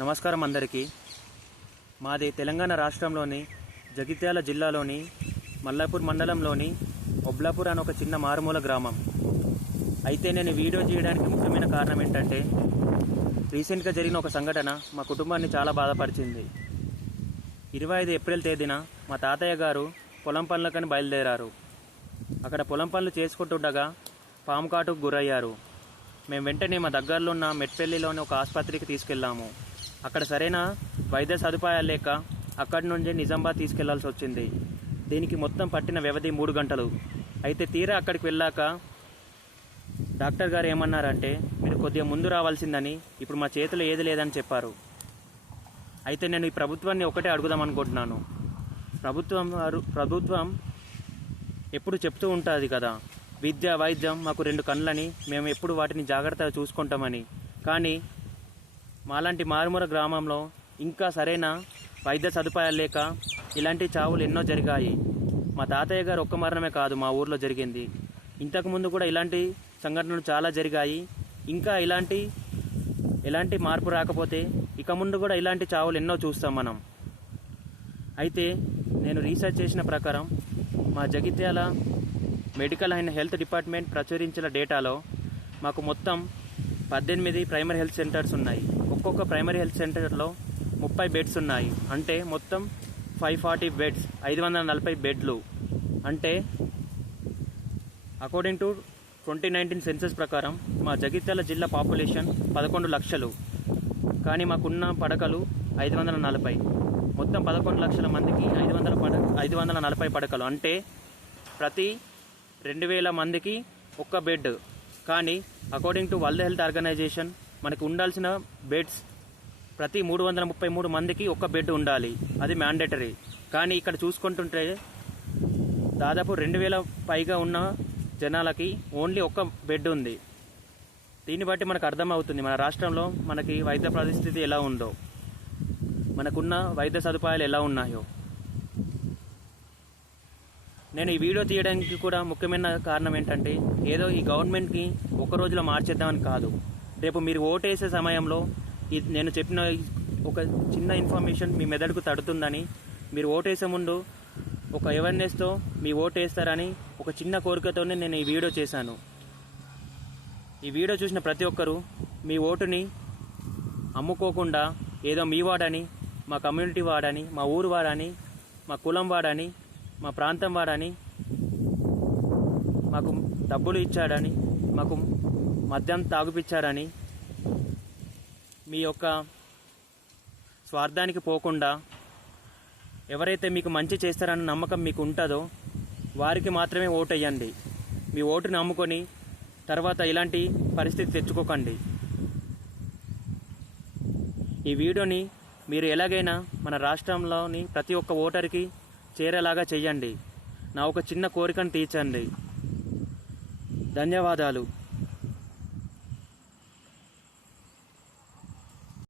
నమస్కారం అందరికీ. మాది తెలంగాణ రాష్ట్రంలోని జగిత్యాల జిల్లాలోని మల్లాపూర్ మండలంలోని ఒబ్లాపూర్ అనే ఒక చిన్న మారుమూల గ్రామం. అయితే నేను వీడియో చేయడానికి ముఖ్యమైన కారణం ఏంటంటే, రీసెంట్గా జరిగిన ఒక సంఘటన మా కుటుంబాన్ని చాలా బాధపరిచింది. 25 ఏప్రిల్ తేదీన మా తాతయ్య గారు పొలం పనులకని బయలుదేరారు. అక్కడ పొలం పనులు చేసుకుంటుండగా పాము కాటుకు గురయ్యారు. మేము వెంటనే మా దగ్గరలో ఉన్న మెట్పల్లిలోని ఒక ఆసుపత్రికి తీసుకెళ్లాము. అక్కడ సరైన వైద్య సదుపాయాలు లేక అక్కడి నుండి నిజామాబాద్ తీసుకెళ్లాల్సి వచ్చింది. దీనికి మొత్తం పట్టిన వ్యవధి 3 గంటలు. అయితే తీరా అక్కడికి వెళ్ళాక డాక్టర్ గారు ఏమన్నారంటే, మీరు కొద్దిగా ముందు రావాల్సిందని, ఇప్పుడు మా చేతిలో ఏది లేదని చెప్పారు. అయితే నేను ఈ ప్రభుత్వాన్ని ఒకటే అడుగుదాం అనుకుంటున్నాను. ప్రభుత్వం ఎప్పుడు చెప్తూ ఉంటుంది కదా, విద్య వైద్యం మాకు 2 కళ్ళని, మేము ఎప్పుడు వాటిని జాగ్రత్తగా చూసుకుంటామని. కానీ మాలాంటి మారుమూల గ్రామంలో ఇంకా సరైన వైద్య సదుపాయాలు లేక ఇలాంటి చావులు ఎన్నో జరిగాయి. మా తాతయ్య గారు ఒక్క మరణమే కాదు మా ఊర్లో జరిగింది. ఇంతకుముందు కూడా ఇలాంటి సంఘటనలు చాలా జరిగాయి. ఇంకా ఎలాంటి మార్పు రాకపోతే ఇక ముందు కూడా ఇలాంటి చావులు ఎన్నో చూస్తాం మనం. అయితే నేను రీసెర్చ్ చేసిన ప్రకారం మా Jagtial medical and health department ప్రచురించిన డేటాలో మాకు మొత్తం 18 ప్రైమరీ హెల్త్ సెంటర్స్ ఉన్నాయి. ఒక్కొక్క ప్రైమరీ హెల్త్ సెంటర్లో 30 బెడ్స్ ఉన్నాయి. అంటే మొత్తం 540 బెడ్స్, 540 బెడ్లు. అంటే అకార్డింగ్ టు 2019 సెన్సస్ ప్రకారం మా జగిత్యాల జిల్లా పాపులేషన్ 11 లక్షలు. కానీ మాకున్న పడకలు 540. మొత్తం 11 లక్షల మందికి 540 పడకలు. అంటే ప్రతి 2000 మందికి ఒక్క బెడ్. కానీ according to World Health Organization మనకు ఉండాల్సిన బెడ్స్ ప్రతి 333 మందికి ఒక్క బెడ్ ఉండాలి. అది మ్యాండేటరీ. కానీ ఇక్కడ చూసుకుంటుంటే దాదాపు 2000 పైగా ఉన్న జనాలకి ఓన్లీ ఒక్క బెడ్ ఉంది. దీన్ని బట్టి మనకు అర్థమవుతుంది మన రాష్ట్రంలో మనకి వైద్య పరిస్థితి ఎలా ఉందో, మనకున్న వైద్య సదుపాయాలు ఎలా ఉన్నాయో. నేను ఈ వీడియో తీయడానికి కూడా ముఖ్యమైన కారణం ఏంటంటే, ఏదో ఈ గవర్నమెంట్కి ఒక రోజులో మార్చేద్దామని కాదు. రేపు మీరు ఓటేసే సమయంలో నేను చెప్పిన ఒక చిన్న ఇన్ఫర్మేషన్ మీ మెదడుకు తడుతుందని, మీరు ఓటేసే ముందు ఒక అవేర్నెస్తో మీ ఓటు వేస్తారని ఒక చిన్న కోరికతోనే నేను ఈ వీడియో చేశాను. ఈ వీడియో చూసిన ప్రతి ఒక్కరూ మీ ఓటుని అమ్ముకోకుండా ఏదో మీ వాడని, మా కమ్యూనిటీ వాడని, మా ఊరు వాడని, మా కులం వాడని, మా ప్రాంతం వాడని, మాకు డబ్బులు ఇచ్చాడని, మాకు మద్యం తాగుపిచ్చాడని, మీ యొక్క స్వార్థానికి పోకుండా ఎవరైతే మీకు మంచి చేస్తారన్న నమ్మకం మీకు ఉంటుందో వారికి మాత్రమే ఓటు వేయండి. మీ ఓటుని అమ్ముకొని తర్వాత ఇలాంటి పరిస్థితి తెచ్చుకోకండి. ఈ వీడియోని మీరు ఎలాగైనా మన రాష్ట్రంలోని ప్రతి ఒక్క ఓటర్కి చేరేలాగా చెయ్యండి. నా ఒక చిన్న కోరికను తీర్చండి. ధన్యవాదాలు.